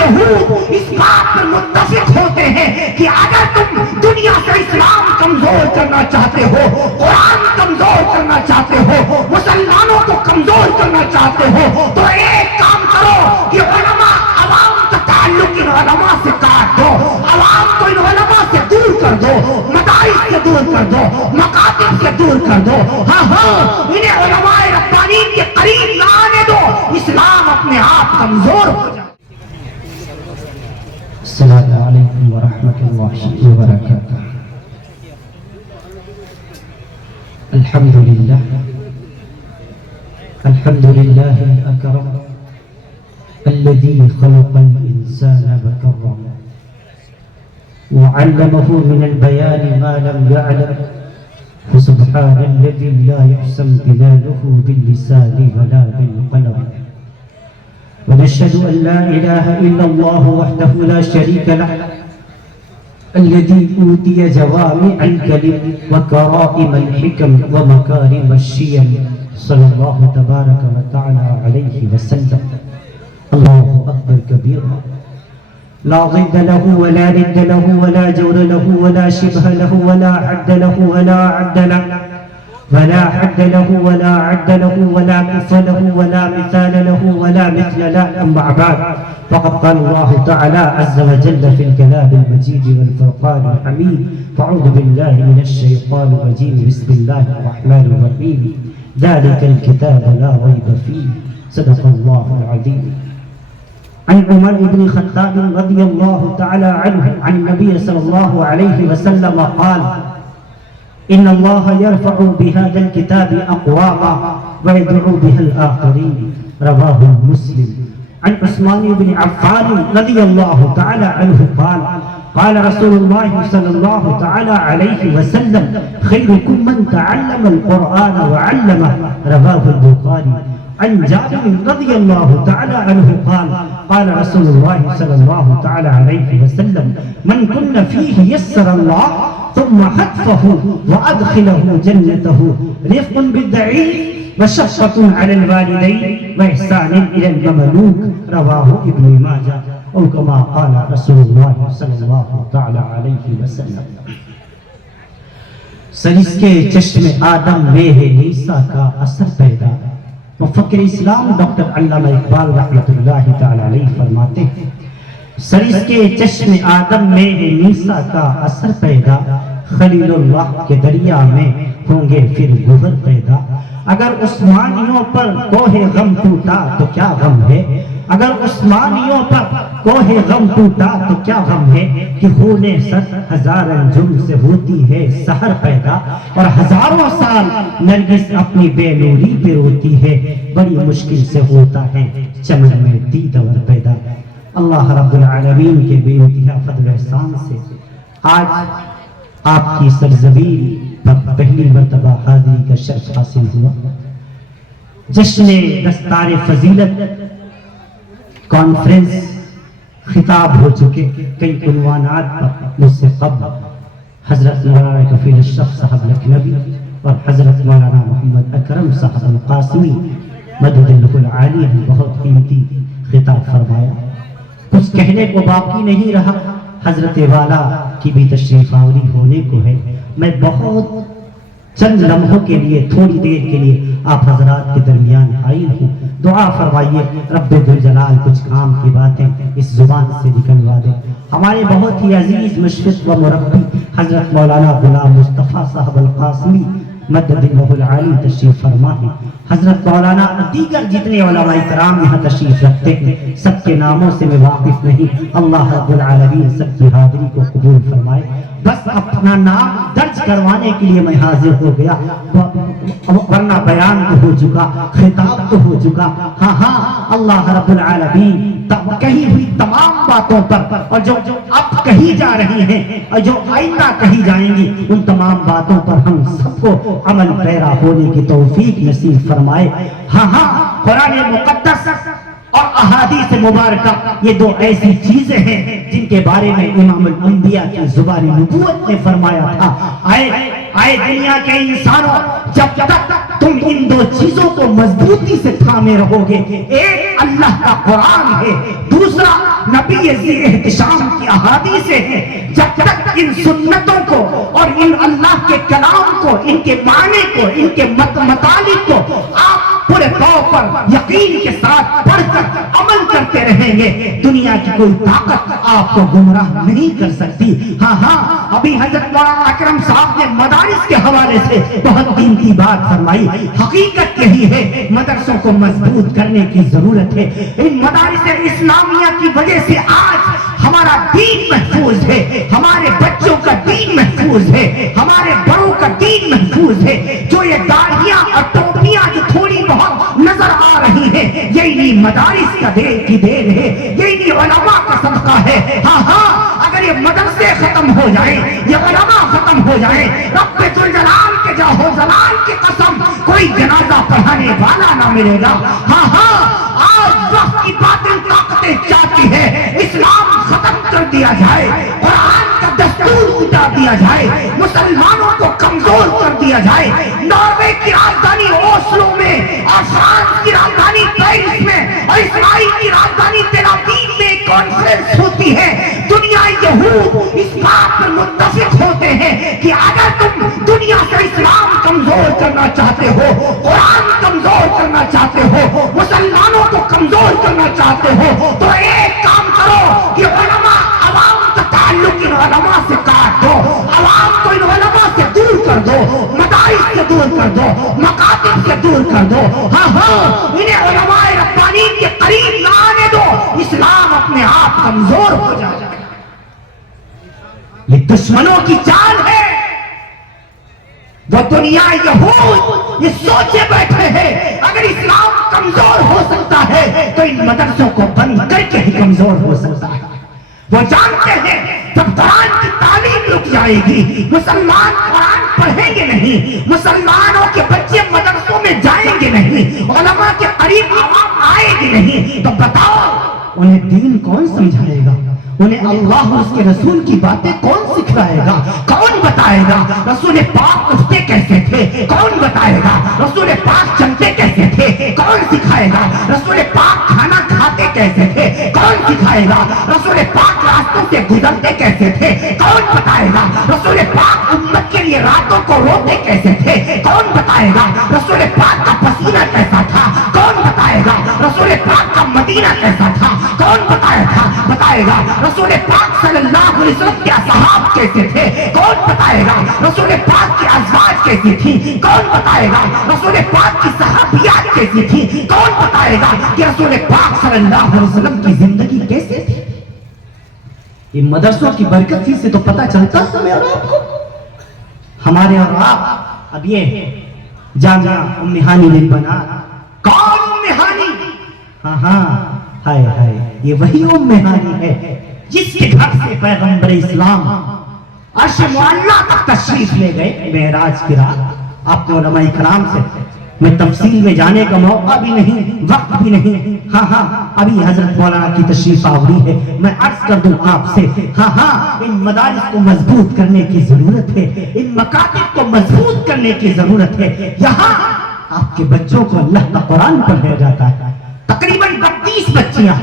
یہود اس بات پر متفق ہوتے ہیں کہ اگر تم دنیا سے اسلام کمزور کرنا چاہتے ہو، قرآن کمزور کرنا چاہتے ہو، مسلمانوں کو کمزور کرنا چاہتے ہو، تو ایک کام کرو کہ علماء، عوام کا تعلق ان علماء سے کاٹ دو، عوام کو ان علماء سے دور کر دو، مدارس سے دور کر دو، مکاتب سے دور کر دو، انہیں علماء ربانیین کے قریب نہ آنے دو، اسلام اپنے آپ کمزور ہو جائے۔ السلام علیکم ورحمۃ اللہ وبرکاتہ۔ الحمدللہ الأكرم الذي خلق الإنسان وكرم وعلمه من البيان ما لم يعلم، فسبحان الذي لا يحسن بلاله باللسان ولا بالقلم، ونشهد أن لا إله إلا الله وحده لا شريك له الذي أوتي جوامع الكلم وكرائم الحكم ومكارم الشيم، صلى الله تبارك وتعالى عليه وسلم۔ الله أكبر كبيرا، لا ضد له ولا ند له ولا جور له ولا شبه له ولا حد له ولا عد له ولا حد له ولا عد له ولا كف له ولا مثال له ولا مثل له، أما بعد، فقد قال الله تعالى عز وجل في الكلام المجيد والفرقان الحميد: فأعوذ بالله من الشيطان الرجيم، بسم الله الرحمن الرحيم، ذلك الكتاب لا ريب فيه، صدق الله العظيم۔ عن عمر بن الخطاب رضي الله تعالى عنه عن النبي صلى الله عليه وسلم قال: إن الله يرفع بهذا الكتاب أقواما ويدعو بها الآخرين، رواه مسلم۔ عن عثمان بن عفان رضي الله تعالى عنه قال: قال رسول الله صلى الله تعالى عليه وسلم: خيركم من تعلم القرآن وعلمه، رواه البخاري۔ عن جابر رضي الله تعالى عنه قال: قال رسول الله صلى الله تعالى عليه وسلم: من كن فيه يسر الله ثم حتفه وأدخله جنته، رفق بالضعيف وشفقة على الوالدين وإحسان إلى المملوك، رواه ابن ماجه، أو كما قال رسول الله صلى الله تعالى عليه وسلم۔ سرس کے چشم آدم میں ہے نیسا کا اثر پیدا، مفکر اسلام ڈاکٹر علامہ اقبال رحمۃ اللہ تعالی علیہ فرماتے ہیں: سرس کے چشم آدم میں ہے نیسا کا اثر پیدا، خلیل اللہ کے دریا میں ہوں گے پھر گوہر پیدا۔ اگر عثمانیوں پر کوہ غم ٹوٹا تو کیا غم ہے، اگر عثمانیوں پر کوہ غم ٹوٹا تو کیا غم ہے، کہ خون سر ہزار انجم سے ہوتی ہے سحر پیدا، اور ہزاروں سال نرگس اپنی بے نوری پہ روتی ہے، بڑی مشکل سے ہوتا ہے چمن میں دیدور پیدا۔ اللہ رب العالمین کے بے انتہا فضل و احسان سے آج آپ کی سرزمین پر پہلی مرتبہ حاضری کا شرف حاصل ہوا۔ جشن دستار فضیلت کانفرنس خطاب ہو چکے، کئی عنوانات پر مجھ سے قبل حضرت مولانا کفیل الشیخ صاحب لکھنوی اور حضرت مولانا محمد اکرم صاحب القاسمی مدد اللہ العالی نے بہت قیمتی خطاب فرمایا۔ کچھ کہنے کو باقی نہیں رہا، حضرت والا کی بھی تشریف آوری ہونے کو ہے۔ میں بہت چند لمحوں کے لیے، تھوڑی دیر کے لیے آپ حضرات کے درمیان حائل ہوں۔ دعا فرمائیے رب ذوالجلال کچھ کام کی باتیں اس زبان سے نکلوا دے۔ ہمارے بہت ہی عزیز مشفق و مربی حضرت مولانا غلام مصطفیٰ صاحب القاسمی مدد اللہ العالی تشریف فرما ہے۔ حضرت مولانا دیگر جتنے علماء کرام یہاں تشریف رکھتے ہیں، سب کے ناموں سے میں واقف نہیں، اللہ رب العالمین سب کی حاضری کو قبول فرمائے۔ بس اپنا نام درج کروانے کے لیے میں حاضر ہو گیا، ورنہ بیان تو ہو چکا، خطاب تو ہو چکا۔ ہاں اللہ رب العالمین کہی ہوئی تمام باتوں پر، اور جو اب کہی جا رہی ہیں اور جو آئندہ کہی جائیں گی، ان تمام باتوں پر ہم سب کو عمل پیرا ہونے کی توفیق نصیب فرمائے۔ ہاں قرآن مقدس اور احادیث مبارکہ یہ دو ایسی چیزیں ہیں جن کے بارے میں امام الانبیاء کی زبان نبوت نے فرمایا تھا: آئے دنیا کے انسانوں، جب تک تم ان دو چیزوں کو مضبوطی سے تھامے رہو گے، ایک اللہ کا قرآن ہے، دوسرا نبی احتشام کی احادیث ہیں، جب تک ان سنتوں کو اور ان اللہ کے کلام کو، ان کے معنی کو، ان کے مطالب کو آپ پورے طور پر یقین کے ساتھ پڑھ کر عمل کرتے رہیں گے، دنیا کی کوئی طاقت آپ کو گمراہ نہیں کر سکتی۔ ہاں ابھی حضرت مولانا اکرم صاحب نے مدارس کے حوالے سے بہت قیمتی بات فرمائی۔ حقیقت یہی ہے، مدرسوں کو مضبوط کرنے کی ضرورت ہے۔ ان مدارس اسلامیہ کی وجہ سے آج ہمارا دین محفوظ ہے، ہمارے بچوں کا دین محفوظ ہے، ہمارے بڑوں کا دین محفوظ ہے۔ جو یہ داڑھیاں اور ٹوپیاں جو تھوڑی بہت نظر آ رہی ہیں، یہی مدارس کا کی دین ہے، یہی علماء کا صدقہ ہے۔ ہاں اگر یہ مدرسے ختم ہو جائیں، یہ علماء ختم ہو جائیں، رب ذوالجلال کے جاہو جلال کی قسم کوئی جنازہ پڑھانے والا نہ ملے گا۔ ہاں آج وقت کی باطل طاقتیں چاہتی ہے اسلام ختم کر دیا جائے، قرآن کا دستور اٹھا دیا جائے، مسلمانوں کو کمزور کر دیا جائے۔ ناروے کی راجدھانی اوسلو میں اور فرانس کی راجدھانی پیرس میں اور اسرائیل کی راجدھانی تل ابیب میں ایک کانفرنس ہوتی ہے۔ دنیا یہود اس بات پر متفق ہوتے ہیں کہ اگر تم دنیا سے اسلام کمزور کرنا چاہتے ہو، قرآن کمزور کرنا چاہتے ہو، مسلمانوں کو کمزور کرنا چاہتے ہو، تو ایک کام کرو کہ علماء، عوام کا تعلق ان علماء سے کاٹ دو، عوام کو ان علماء سے دور کر دو، مدارس سے دور کر دو، مکاتب سے دور کر دو۔ ہاں انہیں علماء ربانیین کے قریب نہ آنے دو، اسلام اپنے آپ کمزور ہو جائے۔ یہ دشمنوں کی چال ہے۔ وہ دنیا یہود یہ سوچے بیٹھے ہیں اگر اسلام کمزور ہو سکتا ہے تو ان مدرسوں کو بند کر کے ہی کمزور ہو سکتا ہے۔ وہ جانتے ہیں جب قرآن کی تعلیم رک جائے گی، مسلمان قرآن پڑھیں گے نہیں، مسلمانوں کے بچے مدرسوں میں جائیں گے نہیں، علماء کے قریب عوام آئے گی نہیں، تو بتاؤ انہیں دین کون سمجھائے گا؟ انہیں اللہ اور اس کے رسول کی باتیں کون سکھائے گا؟ کون بتائے گا رسول پاک اٹھتے کیسے تھے؟ کون بتائے گا رسول پاک چلتے کیسے تھے؟ کون سکھائے گا رسول پاک کھانا کھاتے کیسے تھے؟ کون سکھائے گا رسول پاک راستوں سے گزرتے کیسے تھے؟ کون بتائے گا رسول پاک امت کے لیے راتوں کو روتے کیسے تھے؟ کون بتائے گا رسول پاک کا پسینہ کیسا تھا؟ کون بتائے گا رسول پاک کا مدینہ کیسا تھا؟ کون بتائے گا رسول پاک صلی اللہ علیہ وسلم کے اصحاب کیسے تھے؟ کون بتائے گا رسول پاک کی ازواج کیسی تھی؟ کون بتائے گا رسول پاک کی صحابیات کیسی تھی؟ کون بتائے گا کہ رسول پاک صلی اللہ علیہ وسلم کی زندگی کیسے تھی؟ یہ مدرسوں کی برکت ہی سے تو پتہ چلتا ہمیں اور آپ کو۔ ہمارے اور آپ اب یہ جامعہ ام ہانی نے بنا، کون ام ہانی؟ ہاں ہائے ہائے، یہ وہی ام ہانی ہے جس کے گھر سے پیغمبر اسلام عرش معلیٰ تک تشریف لے گئے معراج کی رات۔ آپ کو علماء کرام سے میں تفصیل میں جانے کا موقع بھی نہیں، وقت بھی نہیں۔ ہاں ابھی حضرت مولانا کی تشریف آوری ہے، میں عرض کر دوں آپ سے، ہاں ان مدارس کو مضبوط کرنے کی ضرورت ہے، ان مکاتب کو مضبوط کرنے کی ضرورت ہے۔ یہاں آپ کے بچوں کو اللہ کا قرآن پڑھایا جاتا ہے، تقریباً 32 بچیاں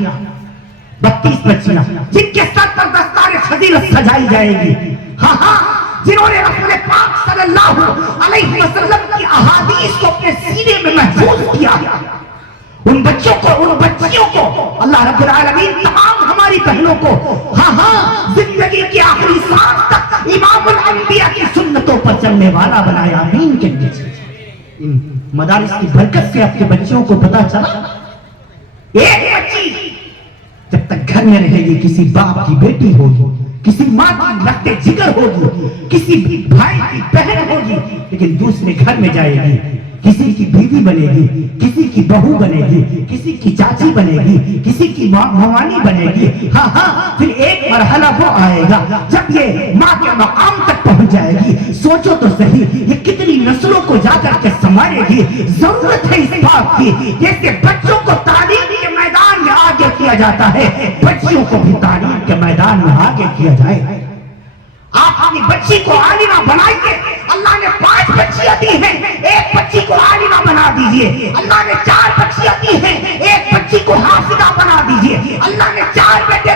جن کے سر پر دستار فضیلت سجائی جائے گی، ہاں جنہوں نے رسول پاک صلی اللہ علیہ وسلم کی احادیث کو اپنے سینے میں محفوظ کیا۔ ان بچوں کو، ان بچیوں کو اللہ رب العالمین تمام ہماری بہنوں کو ہاں زندگی کی آخری سانس تک امام الانبیاء کی سنتوں پر چلنے والا بنایا۔ آمین کے نیچے ان مدارس کی برکت سے آپ کے بچوں کو پتا چلا، ایک بچی جب تک گھر میں رہے گی کسی باپ کی بیٹی ہوگی، کسی ماں کی لگتے جگر ہوگی، کسی بھائی کی بہن ہوگی، لیکن دوسرے گھر میں جائے گی، کسی کی بیوی بنے گی، کسی کی بہو بنے گی، کسی کی چاچی بنے گی، کسی کی موانی بنے گی۔ ہاں پھر ایک مرحلہ وہ آئے گا جب یہ ماں کے مقام تک پہنچ جائے گی۔ سوچو تو صحیح یہ کتنی نسلوں کو جا کر کے سنبھالے گی۔ ضرورت ہے اس بات کی، جیسے بچوں کو تعلیم کے میدان میں آگے کیا جاتا ہے، بچیوں کو بھی تعلیم کے میدان میں آگے کیا جائے۔ آپ اپنی بچی کو عالمہ بنائیے، اللہ نے 5 بچیاں دی ہیں، ایک بچی کو عالمہ بنا دیجئے۔ اللہ نے 4 بچیاں دی ہیں، ایک بچی کو حافظہ بنا دیجئے۔ اللہ نے 4 بیٹے